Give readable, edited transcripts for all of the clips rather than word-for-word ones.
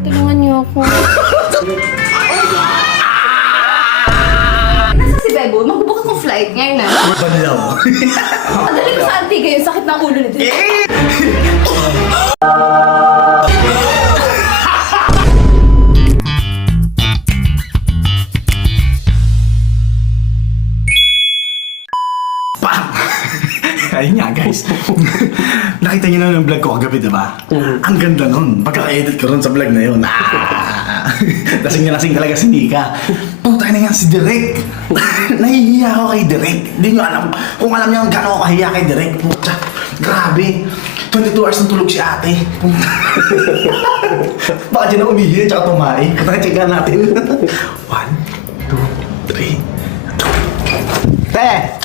Tulungan niyo ako. Nasa si Bebo? Magbubukas ng flight ngayon na. Banlaw. Madali ko sa Antigua yung sakit ng ulo nito. Ayun nga guys. Nakita niyo na yung vlog ko kagabi, diba? Ang ganda nun. Pagka-edit ko ron sa vlog na yun. Lasing na lasing talaga si Nika. Puta na nga si Direk. Nahihiya ako kay Direk. Hindi nyo alam. Kung alam niyo gano'n ako kahiya kay Direk. Puta. Grabe. 22 hours ng tulog si ate. Baka dyan na umihi tsaka tumae. Kata-checkan natin. 1, 2, 3. Te!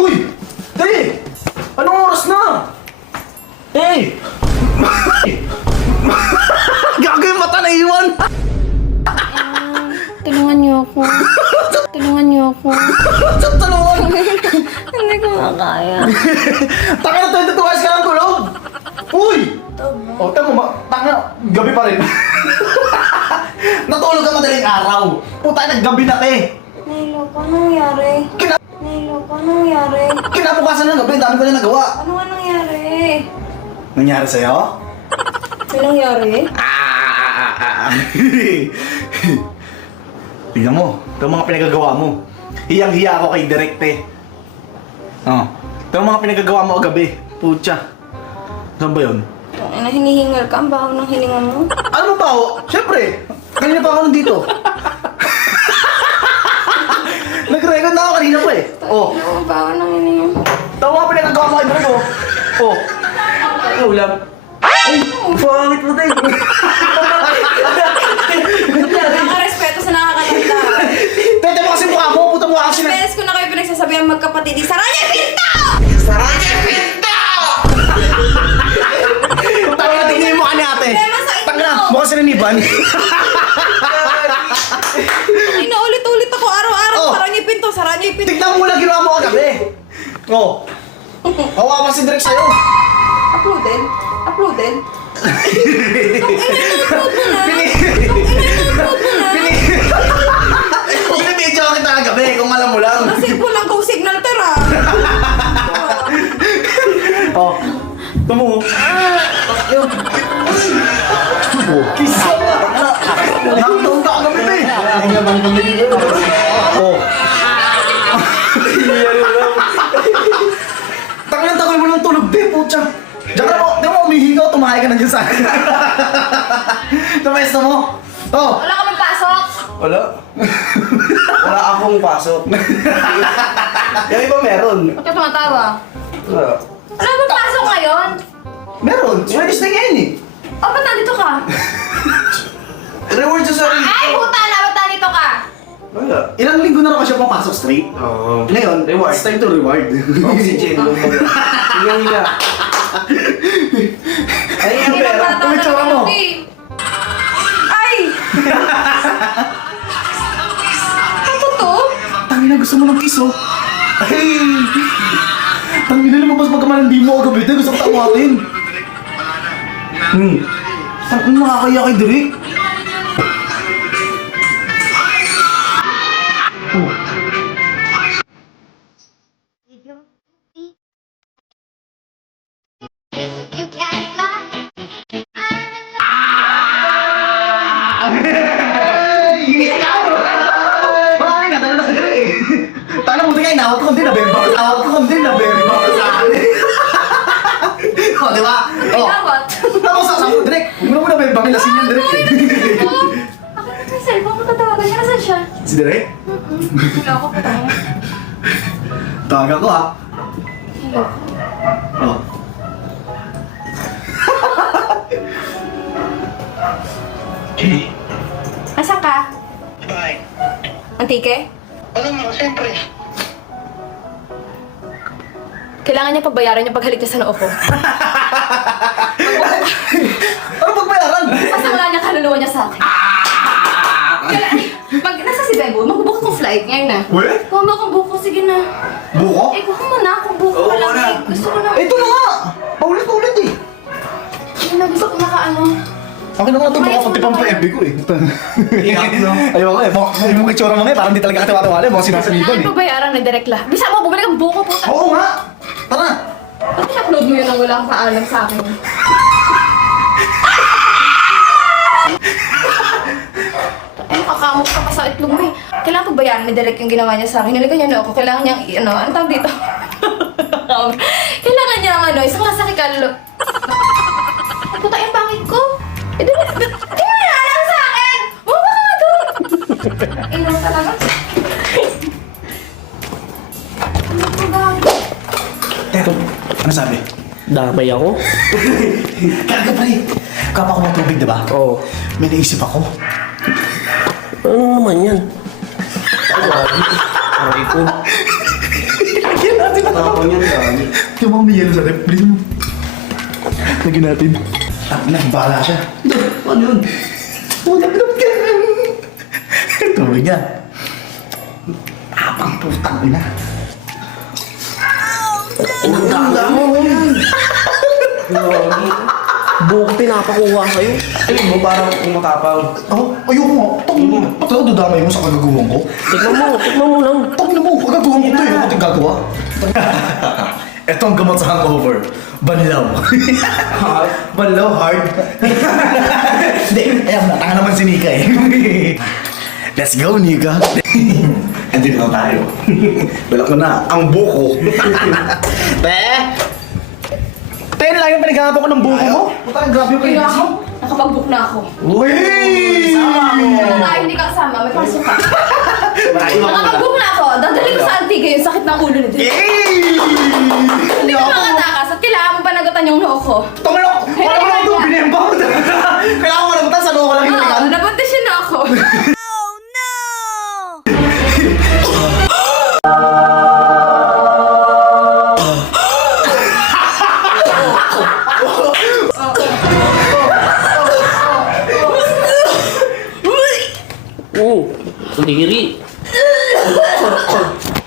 Uy! Te! Anong oras na? Hey! Gago yung mata na iwan! Tulungan niyo ako. Tulungan niyo ako. Tulungan! Hindi ko makaya. Taka na 22 hours ka lang tulog! Uy! O, tama, tanga, gabi pa rin. Natulog ka madaling araw. Puta, naggabi na, te. Nailo ko, anong nangyari? Nailo ko, anong nangyari? Kinabukasan ng gabi, dami ko na nagawa. Ano nga nangyari? Nangyari sa'yo? Ano nangyari? Tingnan mo, ito ang mga pinagagawa mo. Hiyang-hiya ako kay Direkte. Oh, ito ang mga pinagagawa mo kagabi. Putya. Saan ba yun? Ano, hinihingal ka? Ang baho ng hininga mo? Ano ba ba? Siyempre, kanina pa ako nandito. Nag-record na ako kanina pa eh. Oh, Ano, ang baho ng hininga mo? ito ang mga pinagagawa mo kay Direkte. Oh, ay ulam. Ay, pangit mo tayo. Nakarespeto sa nakakalimutan. Tete mo kasi mukha mo, puta mukha kasi na... Beses ko na kayo pinagsasabihan magkapatid. Sara niya yung pinto! Tanga na tingnan mo mukha ni ate. Tanga na, mukha sinaniban. Ay, naulit-ulit ako araw-araw. Oh. Sara niya yung pinto, sara niya yung pinto. Tignan mo lang ginawa mo kagabi. Oh. Kawawa si Drake sa'yo. Uploaded? Uploaded? Binibidyo kita kagabi kung alam mo lang. Kasi po lang go signal tera. Oh. Tumo. Ayun. Kiss ka na. Nakataon ka kagabi eh. Oh. Tagal mo ng tulog din, putya. Diyan ka na mo, di mo umihinga o tumahay ka na dyan sa akin. Tumayos na mo. Oh. Wala ka magpasok. Wala. Wala akong pasok. Yung iba meron. Ba't ka tumatawa? Wala. Wala ka magpasok ngayon? Meron. Wednesday ngayon eh. O, ba't nandito ka? Reward sa sarili. Ay, puta na! Ba't nandito ka? Wala. Ilang linggo na raw kasi ako papasok straight. Oo. Ngayon, reward. It's time to reward. Oxygen. Hinga-hinga. Ay, yung pera. Tumitsura mo. Ay! Ang totoo? Tangi na gusto mo ng kiss oh. Ay! Tangi na lumabas magkamalandi mo kagabi. Gusto ko tawatin. Ang nakakaya kay Derek. You can fly. Ay, natalo na si Derek. Tala mo din kayo, nawag ko hindi nabemba. Nawag ko hindi nabemba sa akin. O, di ba? O. Gawat. Tapos sa mo, Derek. Huwag mo na muna bemba. Kilasin yan, Derek. Bakit may cellphone mo tatawagan niya? Nasaan siya? Si Derek? Wala ko pa tayo. Tawagan ko ha. Oh. Nasaan ka? Bye. Antike? Ano mo, siyempre. Kailangan niya pagbayaran yung paghalik niya sa noo ko. Ano pagbayaran? Sasangla niya kaluluwa niya sa akin. Pag nasa si Bebo, magbubukas ng flight ngayon na. Weh? Kuha mo akong buko, sige na. Buko? Eh, kuha mo na akong buko Oo, lang na. eh. Gusto ko na. Ito na nga! Paulit-ulit eh. Sige na. na, gusto ko nakaano. Akin na nga ito, baka pati pang pa-FB ko eh. Iyak, no? Ayoko eh, yung itsura mo nga, parang di talaga katiwa-tiwala, mga sinasabihan eh. Ano bayaran na direct lah? Bisa mo, bumalik ang buko po. Oo nga! Tara! Ba't in-upload mo yun nang walang paalam sa akin? Ay, nakakamot ka pa sa itlog mo eh. Kailangan ko bayaran ni Derek yung ginawa niya sa akin. Nalikan niya na ako. Kailangan niyang, ano tawag dito? Kailangan niya ang isang lasakikal. Ay, puta yung pangit ko. Eh, di mo alam sa akin! Bumaba ka nga doon! Inaw talaga. Ano ko ba? Teko, ano sabi? Damay ako? Kaya pre, kapag ako ng tubig, diba? Oo. May naisip ako. Ano naman yan? Aray ko. Lagyan natin na Ako niyan, dami. yung mga may yelo sa rep, please. Lagyan natin. Nagbahala siya. Ano yun? Ulap-lap ka. Tubig niya. Apang putang ina. Ang dami mo yan. Buko pinapakuha sa'yo. Tingin mo, parang umatapang. Oh, ayoko nga. Pagka dadamay mo sa kagaguhan ko. Tikman mo lang. Tangin mo, kagaguhan ko to eh. Ako ito gagawa. Ito ang gamot sa hangover. Banlaw. Hard? Banlaw, hard? Hindi, ayan na. Tanga naman si Nika eh. Let's go, Nika. Andito na tayo. Balak mo na, ang buko. Ten lang yung pinaghahanap ko ng buko mo. Putang, grabe yung Kaya ako, nakapag-book na ako. Uy! Ano tayo, hindi ka kasama, may pasok ka. Nakapag-book na ako, dadali ko sa Antigua yung sakit ng ulo nito. Hindi ko makatakas at kailangan mo panagutan yung noo ko. Tumulong! Wala mo lang ito, binemba mo. Kailangan mo lang ito, sa loob ko lang yung Oo, likan. napunta siya na ako. Oo. Diri.